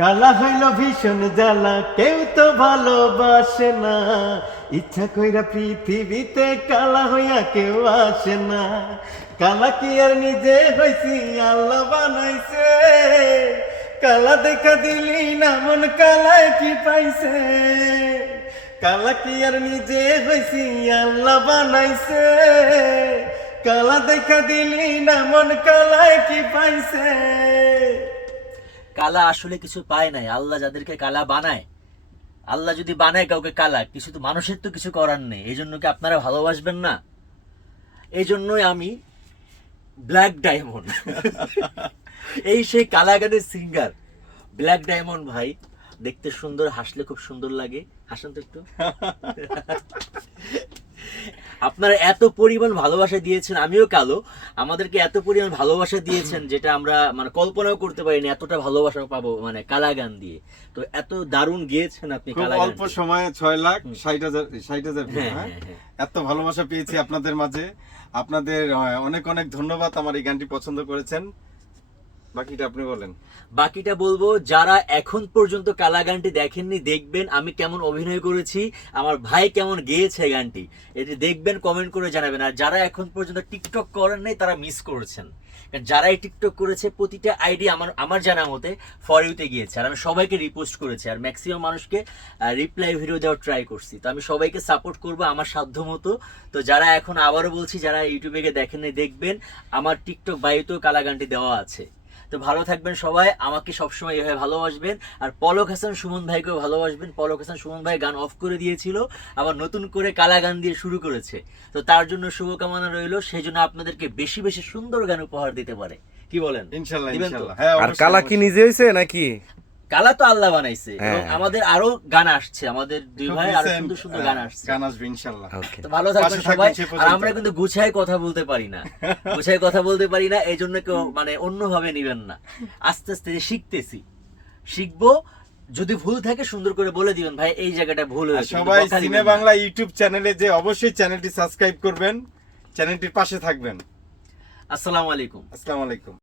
কালা হইল ভীষণ জ্বালা, কেউ তো ভালোবাসে না। ইচ্ছা কইরা পৃথিবীতে কালা হইয়া কেউ আসে না। কালা কি আর নিজে হইছি, আল্লাহ বানাইছে। কালা দেখা দিলি না, মন কালায় কি পাইছে? কালা কি আর নিজে হইছি, আল্লাহ বানাইছে। কালা দেখা দিলি না, মন কালায় কি পাইছে? কালা আসলে কিছু পায় নাই। আল্লাহ যাদেরকে কালা বানায়, আল্লাহ যদি বানায় কাউকে কালা, কিছু তো মানুষের তো কিছু করার নেই। এই জন্য কি আপনারা ভালোবাসবেন না? এই জন্যই আমি ব্ল্যাক ডায়মন্ড এই সেই কালা গানের সিঙ্গার ব্ল্যাক ডায়মন্ড ভাই, দেখতে সুন্দর, হাসলে খুব সুন্দর লাগে। হাসান তো একটু। আপনারা এত পরিমাণ ভালোবাসা দিয়েছেন আমিও কালো। আমাদেরকে এত পরিমাণ ভালোবাসা দিয়েছেন যেটা আমরা মানে কল্পনাও করতে পারিনি এতটা ভালোবাসা পাবো মানে কালা গান দিয়ে। তো এত দারুণ গিয়েছেন আপনি কালা অল্প সময়ে ছয় লাখ ষাট হাজার ষাট হাজার হ্যাঁ? হ্যাঁ, হ্যাঁ। এত ভালোবাসা পেয়েছি আপনাদের মাঝে। আপনাদের অনেক অনেক ধন্যবাদ আমার এই গানটি পছন্দ করেছেন। বাকিটা আপনি বলেন। বাকিটা বলব, যারা এখন পর্যন্ত কালা গানটি দেখেননি, দেখবেন আমি কেমন অভিনয় করেছি, আমার ভাই কেমন গেয়েছে গানটি। এটি দেখবেন কমেন্ট করে জানাবেন। আর যারা এখন পর্যন্ত টিকটক করেন নাই, তারা মিস করেছেন। যারাই টিকটক করেছে, প্রতিটা আইডি আমার আমার জানা মতে ফর ইউতে গিয়েছে। আর আমি সবাইকে রিপোস্ট করেছি। আর ম্যাক্সিমাম মানুষকে রিপ্লাই ভিডিও দেওয়ার ট্রাই করছি। তো আমি সবাইকে সাপোর্ট করব আমার সাধ্য মতো। তো যারা এখন আবারও বলছি, যারা ইউটিউবে গিয়ে দেখেন দেখবেন, আমার টিকটক বায়ুতেও কালা গানটি দেওয়া আছে। তো ভালো থাকবেন সবাই আমাকে সবসময় এভাবে ভালোবাসবেন। আর পলক হাসান সুমন ভাইকেও ভালোবাসবেন। পলক হাসান সুমন ভাই গান অফ করে দিয়েছিল আবার নতুন করে কালা গান দিয়ে শুরু করেছে। তো তার জন্য শুভকামনা রইল সেই জন্য আপনাদেরকে বেশি বেশি সুন্দর গান উপহার দিতে পারে। কি বলেন? ইনশাল্লাহ ইনশাল্লাহ। হ্যাঁ আর কালা কি। নিজে হয়েছে নাকি? কালা তো আল্লাহ বানাইছে হ্যাঁ। এবং আমাদের আরও গান আসছে আমাদের দুই ভাই আরও সুন্দর সুন্দর গান আসছে। গান আসবে ইনশাল্লাহ। ওকে তো ভালো থাকবেন সবাই। আর আমরা কিন্তু গুছায় কথা বলতে পারি না। গুছায় কথা বলতে পারি না এই জন্য কেউ মানে অন্যভাবে নিবেন না। আস্তে আস্তে শিখতেছি। শিখব যদি ভুল থাকে সুন্দর করে বলে দিবেন ভাই এই জায়গাটা ভুল হয়েছে সবাই সিনে বাংলা ইউটিউব চ্যানেলে যে অবশ্যই চ্যানেলটি সাবস্ক্রাইব করবেন চ্যানেলটির পাশে থাকবেন। আসসালামু আলাইকুম। আসসালামু আলাইকুম।